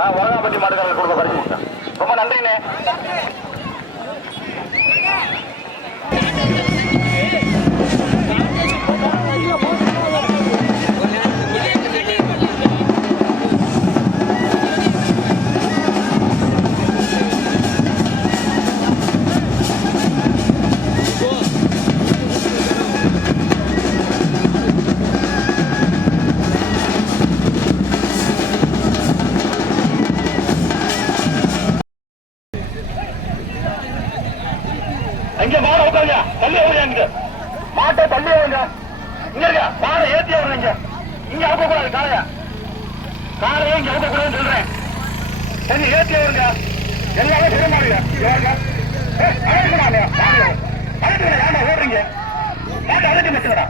ஆ வரகாப்பட்டி மாட்டுக்காரர் கொடுக்க பறிச்சு ரொம்ப நன்றிண்ணே. இங்க மாட உட்காருங்க. தள்ளி வருங்க இங்க. மாட்டை தள்ளி வருங்க இங்க இருக்க மாடை ஏத்தி வருங்க இங்க அவுக்க கூடாது காளைய காளையை இங்க அவுக்க கூடாதுன்னு சொல்றேன். சரி ஏத்தி வருங்க எல்லாரும் சொல்ல மாட்டீங்க ஏன்டா ஓடுறீங்க. மாட்டை அழைச்சி வச்சுக்கடா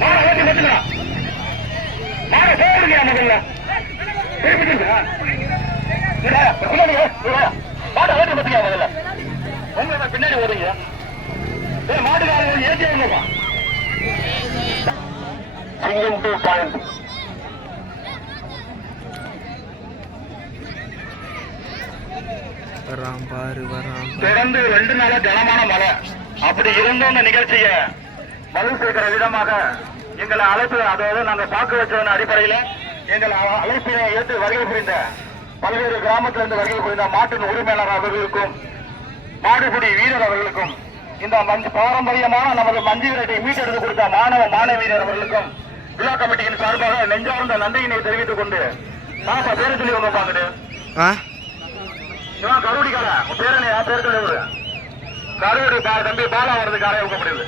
மாடை ஏற்றி வச்சுக்கடா மாடை போடுங்க முதல்ல திருப்பிட்டு மாட்டை ஏற்றி வச்சுக்க முதல்ல. உங்க பின்னாடி ஓடுங்க. ஏய் மாட்டுக்காரங்க ஏற்றி வைங்கப்பா சிங்கம் டூ பாயிண்ட் வரான் பாரு வரான் பாரு. தொடர்ந்து ரெண்டு நாளா கனமான மழை. அப்படி இருந்தும் இந்த நிகழ்ச்சியை வலு சேர்க்கிற விதமாக எங்களை அழைப்பு அதாவது நாங்க பார்க்க வச்சதன் அடிப்படையில எங்கள் அழைப்பினை ஏற்று வருகை புரிந்த பல்வேறு கிராமத்திலிருந்து வருகை புரிந்த மாட்டின் உரிமையாளர் அவர்களுக்கும் மாடுபிடி வீரர் அவர்களுக்கும் இந்த மஞ்சு பாரம்பரியமான நமது மஞ்சு விரட்டை மீட்டெடுத்து கொடுத்த மாணவ மாணவியர் அவர்களுக்கும் விழா கமிட்டியின் சார்பாக நெஞ்சார்ந்த நன்றியினை தெரிவித்துக் கொண்டு பாப்பா பேரு சொல்லி உங்க பாக்குது இவன் கருடிக்கார உன் பேர் என்ன? பேர் சொல்லி. கருடி பா தம்பி பாலா வருது காரை ஊக்கப்படுது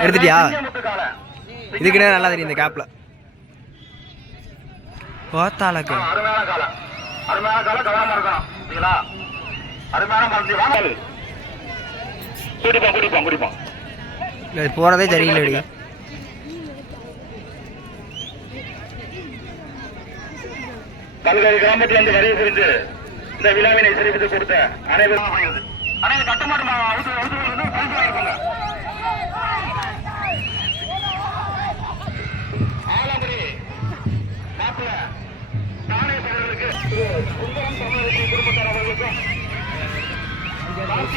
எடுத்துட்டியா? இதுக்குன்னே நல்லா தெரியும் இந்த கேப்ல ஓத்தாளக்கு ஆ, அருமையான காலை அருமையான காலை கவனமா இருக்கணும் போறதே சரியில்லடி பல்வேறு கிராமத்திலிருந்து வருகை புரிந்து இந்த விழாவினை சிறப்பித்து கொடுத்த அனைவரும் அனைவரும் கட்டுமாட்டம்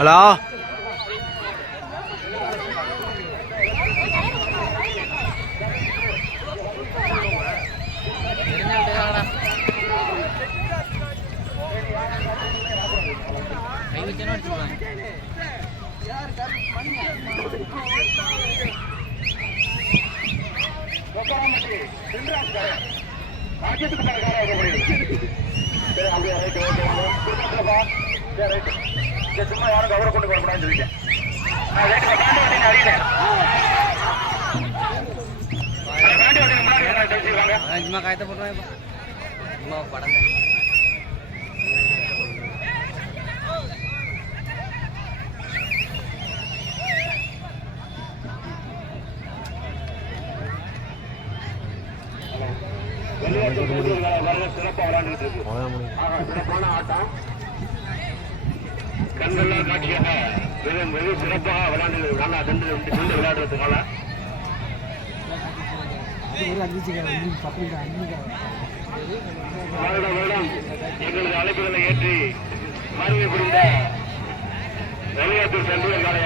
ஹலோ? கொக்கராமட்டி சின்ராஜ் காரை சரி அப்படியே ரைட்டு ஓகே சரி ரைட்டு சரி சும்மா யாரும் கவரை கொண்டு வரக்கூடாதுன்னு சொல்லிட்டேன். நான் ரைட்டு தாண்டி வந்தீங்க அறியல தாண்டி வந்தீங்க முன்னாடி சும்மா காயத்தை போட்டுருவாங்க சும்மா படம் வெளிநாட்டு வீரர்கள் வரல சிறப்பா விளையாண்டுட்டு இருக்கு. சிறப்பான ஆட்டம். கண்கொள்ளா காட்சியாக மிக மிக சிறப்பாக விளையாண்டு நல்லா ரெண்டு ரெண்டு விளையாடுறதுனால. வருட வருடம் எங்களது அழைப்புகளை ஏற்றி வருகை புரிந்த வெளிநாட்டு சென்று